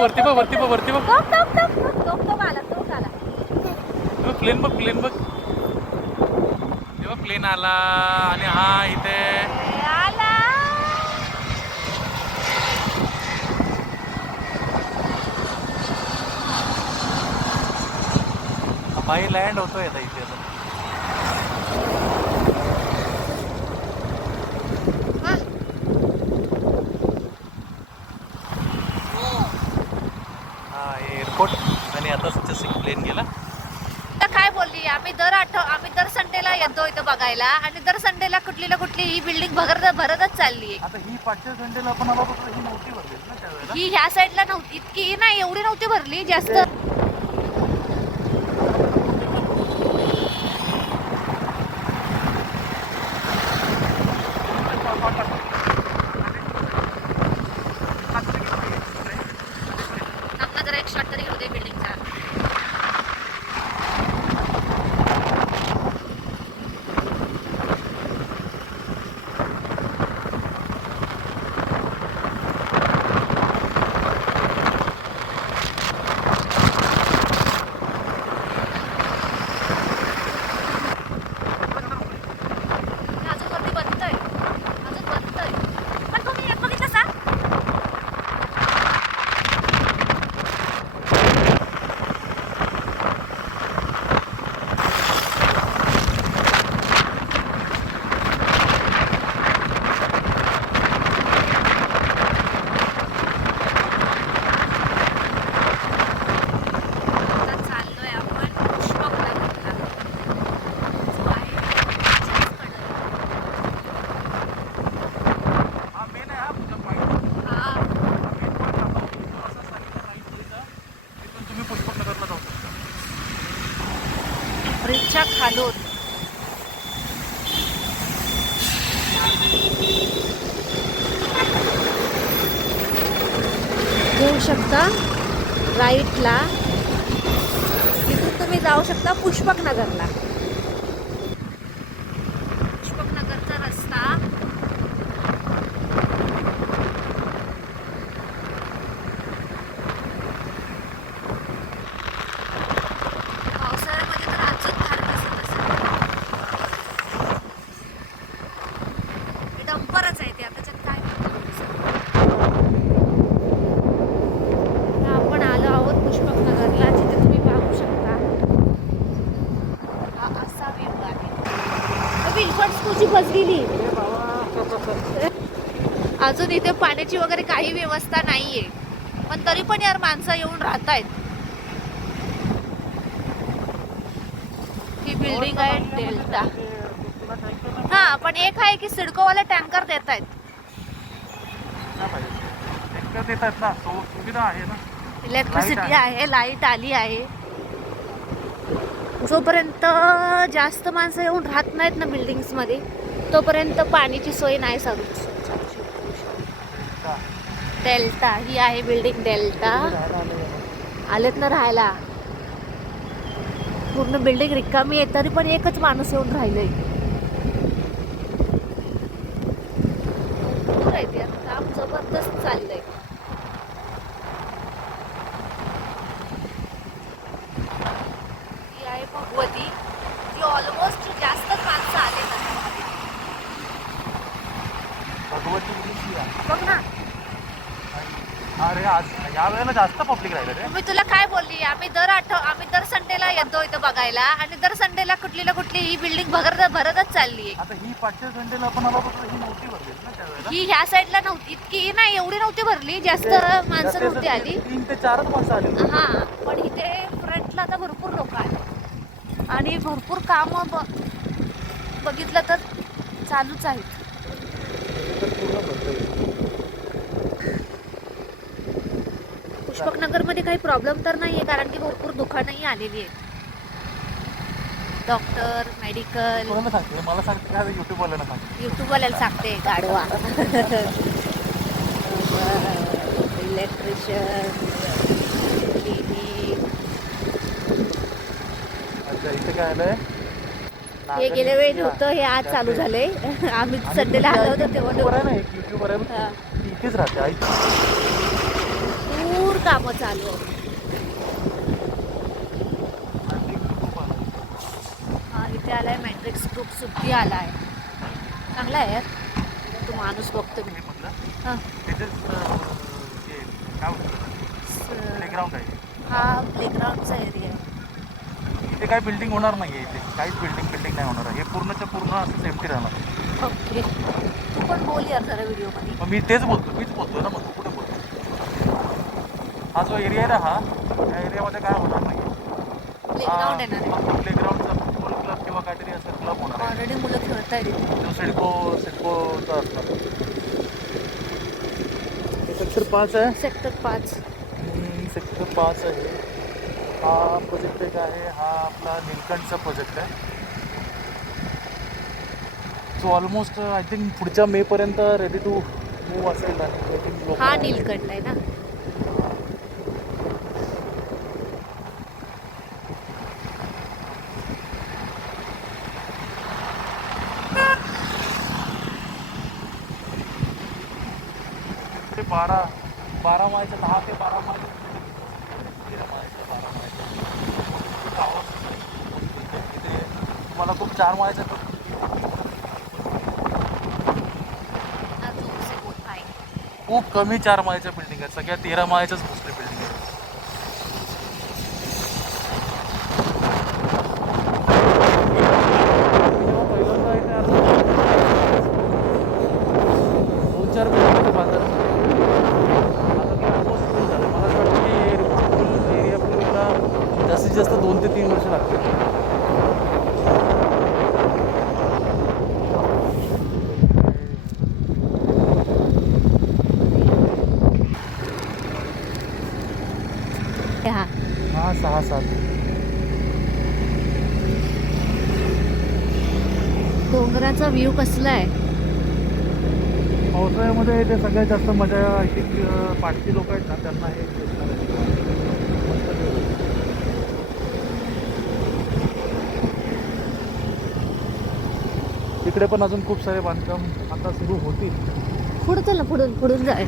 वरती बघ वरती बघ वरती बघ. तो आला. प्लेन बघ प्लेन बघ. तेव्हा प्लेन आला आणि हा इथे आला. बाई लँड होतोय आता इथे आता. हा एअरपोर्ट आणि आता जसं प्लेन गेला. काय बोलली, आम्ही दर संडेला येतो इथं बघायला आणि दर संडेला कुठली ना कुठली ही बिल्डिंग भरतच चालली. आता ही पाचव्या संडेला आपण आलो होतो ही नव्हती भरली ना त्यावेळेला. ही ह्या साईडला नव्हती, इतकी नाही, एवढी नव्हती भरली जास्त. जरा एक शॉट तरी घेऊ दे बिल्डिंगचा. ब्रिजच्या खालून घेऊ शकता राईटला. तिथून तुम्ही जाऊ शकता पुष्पक नगरला. पुष्पक नगरचा रस्ता पावसाळ्यामध्ये तर अजून फार दिसत असेल. डंपरच आहे ते, त्याच्यात काय आपण आलो आहोत पुष्पक नगरला, जिथे तुम्ही पाहू शकता हा असा व्ह्यू आहे. विल्फर्ड स्कूलची फसलेली. अजून इथे पाण्याची वगैरे काही व्यवस्था नाहीये, पण तरी पण यार माणसं येऊन राहतायत. ही बिल्डिंग आहे डेल्टा. हा पण एक आहे की सिडकोवाले टँकर देत आहेत. ना सुविधा आहे ना, इलेक्ट्रिसिटी आहे, लाईट आली आहे. जोपर्यंत जास्त माणसं येऊन राहत नाहीत ना बिल्डिंग्स मध्ये, तोपर्यंत पाण्याची सोय नाही चालू. डेल्टा ही आहे बिल्डिंग डेल्टा. आलेत ना राहायला. पूर्ण बिल्डिंग रिकामी आहे, तरी पण एकच माणूस येऊन राहिलंय. काम जबरदस्त चाललंय. ही आहे भगवती, ती ऑलमोस्ट जास्तच माणसं आले ना. बघ ना. अरे आज या वेळेला जास्त पब्लिक राहिलं रे. मी तुला काय बोलली, आम्ही दर संडेला येतो इथं बघायला आणि दर संडेला कुठली ना कुठली ही बिल्डिंग भरतच चालली. आता ही पाचव्या संडेला आपण आलो होतो ही नव्हती भरली ना त्यावेळेला. ही ह्या साईडला नव्हती, इतकी नाही, एवढी नव्हती भरली जास्त. माणसं नव्हती आली. 3 ते 4च माणसं आली. हा पण इथे फ्रंटला आता भरपूर लोक आले आणि भरपूर काम बघितलं तर चालूच आहेत. पुष्पक नगर मध्ये काही प्रॉब्लेम तर नाहीये, कारण की भरपूर दुकानंही आलेली आहेत. Doctor, medical. मला सांगते काय युट्यूब वाल्याला सांगते. युट्यूब वाल्याला सांगते गाडवा. Electrician, clinic. अच्छा इथे काय आलंय, हे गेल्या वेळी नव्हतं, हे आज चालू झालंय. आम्ही संडेला आलो होतो तेव्हा युट्यूबर आहे ना, एक युट्यूबर आहे इथेच राहते. दूर कामं चालू आहेत. हा इथे आलाय मॅट्रिक्स ग्रुप सुट्टी आलाय. चांगला आहे यार. तो माणूस बघतो मी. हा प्लेग्राऊंड आहे. हा प्लेग्राऊंडचा एरिया आहे. इथे काही बिल्डिंग होणार नाही आहे. इथे काहीच बिल्डिंग नाही होणार आहे. हे पूर्णच्या पूर्ण असं सेफ्टी राहणार. ओके तू पण बोल यार जरा व्हिडिओमध्ये. मग मी तेच बोलतो. मीच बोलतोय ना. मग तू कुठे बोलतो? हा जो एरिया आहे ना हा या एरियामध्ये काय होणार नाही. प्लेग्राऊंड येणार आहे. प्लेग्राऊंडचा फुटबॉल क्लब किंवा काहीतरी असं क्लब होणार आहे. ऑलरेडी मुलं खेळत आहेत इथे. जो सिडकोचा असणार. हे सेक्टर 5 आहे. सेक्टर 5 सेक्टर 5 आहे. हा प्रोजेक्ट एक आहे. हा आपला नीलकंठचा प्रोजेक्ट आहे. जो ऑलमोस्ट आय थिंक पुढच्या मेपर्यंत रेडी टू मूव असेल. आणि हा नीलकंठ आहे ना. ते 12 माळ्याच्या 10 ते 12 माळे 13 माळ्याच्या 12 माळ्याच्या इथे तुम्हाला खूप 4 माळ्याच्या खूप कमी 4 माळ्याच्या बिल्डिंग आहेत. सगळ्या 13 माळ्याच्याच मोस्टली बिल्डिंग आहेत. पहिल्यांदा इथे आलो 2-4 बिल्डिंग बाजार जास्तीत जास्त 2 ते 3 वर्ष लागतील. हा 6-7 डोंगराचा व्ह्यू कसला आहे. पावसाळ्यामध्ये ते सगळ्यात जास्त मजा आय थिंक पाटची लोक आहेत ना त्यांना हे दिसणार आहे. तिकडे पण अजून खूप सारे बांधकाम आता सुरू होतील. पुढं चल ना पुढून जाय.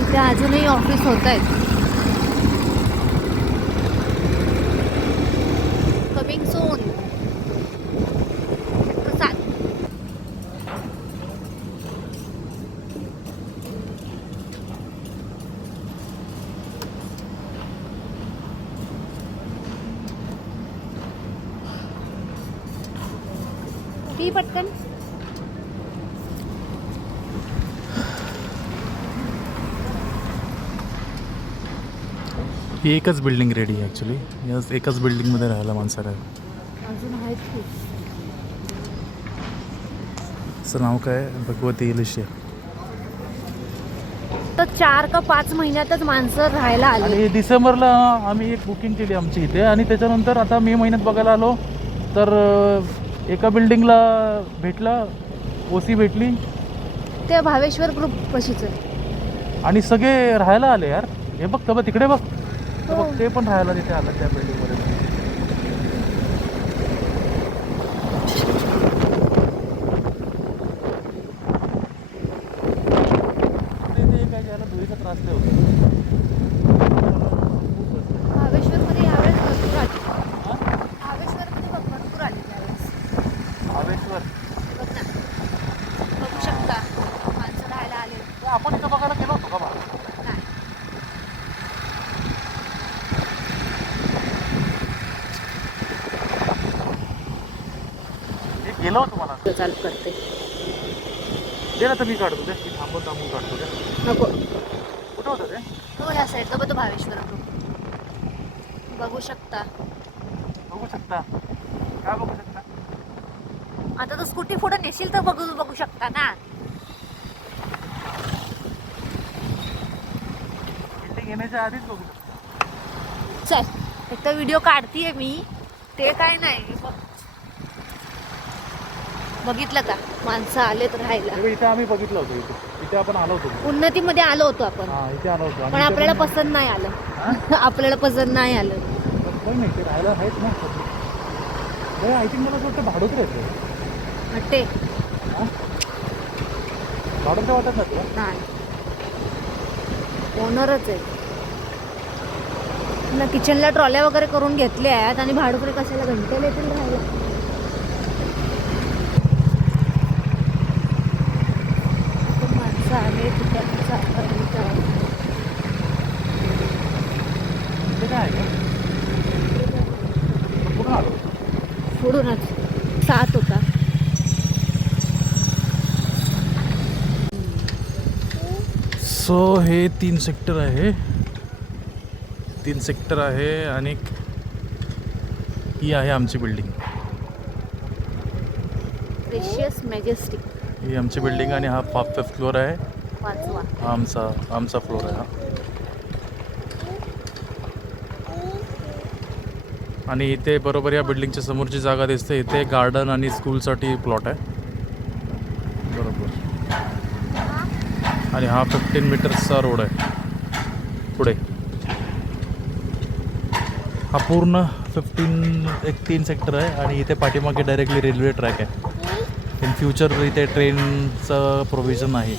इथे अजूनही ऑफिस होत आहेत. Coming soon. ती पटकन. ही एकच बिल्डिंग रेडी आहे ॲक्च्युली. या एकाच बिल्डिंगमध्ये राहायला माणसं आहे. अजून आहेत खूप. असं नाव काय भगवती इलिशे. तर 4 का 5 महिन्यातच माणसं राहायला आली. आणि डिसेंबरला आम्ही एक बुकिंग केली आमची इथे. आणि त्याच्यानंतर आता मे महिन्यात बघायला आलो तर एका बिल्डिंगला भेटला ओसी भेटली. ते भावेश्वर ग्रुप कशीच आहे. आणि सगळे राहायला आले यार. हे बघ तर तिकडे बघ. तर हो. बघ ते पण राहायला तिथे आलं त्या बिल्डिंगमध्ये. इथे काय यायला धुळीचा त्रास नाही होत. भावेश्वरमध्ये यावेळेस भरपूर आली. भावेश्वरमध्ये भरपूर आली त्यावेळेस. भावेश्वर बघ ना. बघू शकता माणसं राहायला आले. आपण इथं बघायला गेलो होतो का बा? नाही. गेलो होतो मला. चालू करते. दे ना तर मी काढतो. दे मी थांबून काढतो. दे नको. कुठं होतं ते? हो ह्या साईडला बघ तो भावेश्वर ग्रुप. बघू शकता. बघू शकता. काय बघू शकता? आता तो स्कूटी पुढे नेशील तर बघू शकता ना. बिल्डिंग येण्याच्या आधीच बघू शकता. चल एक तर व्हिडिओ काढतीये मी. ते काय नाही बघितलं का माणसं आलेत राहायला. इथे आम्ही बघितलं होतं. इथे आपण आलो होतो. उन्नतीमध्ये आलो होतो आपण. हा इथे आलो होतो. पण आपल्याला पसंत नाही आलं. आपल्याला पसंत नाही आलं. पण नाही ते राहायला आहेत ना. आय थिंक मला असं वाटतं भाडोत्री येतं. वाटते भाडोत्री वाटत नाही तुला? नाही. ओनरच आहे ना. किचनला ट्रॉल्या वगैरे करून घेतल्या आहेत आणि भाडुकरे कशाला घंटेला येतील राहायला. खूप माणसं आहे ठिकाणचा ते काय आहे का? पूर्ण आलो. पुढूनच 7 होता. सो हे 3 सेक्टर आहे. 3 सेक्टर आहे आणि ही आहे आमची बिल्डिंग. प्रेशियस मॅजेस्टिक ही आमची बिल्डिंग आणि हा 5th फ्लोअर आहे. 5वा. हा आमचा फ्लोअर आहे हा. आणि इथे बरोबर या बिल्डिंगच्या समोरची जागा दिसते. इथे गार्डन आणि स्कूलसाठी प्लॉट आहे बरोबर. आणि हा 15 मीटर्सचा रोड आहे पुढे. हा पूर्ण 3 सेक्टर आहे आणि इथे पाठीमागे डायरेक्टली रेल्वे ट्रॅक आहे. इन फ्युचर इथे ट्रेनचं प्रोव्हिजन आहे.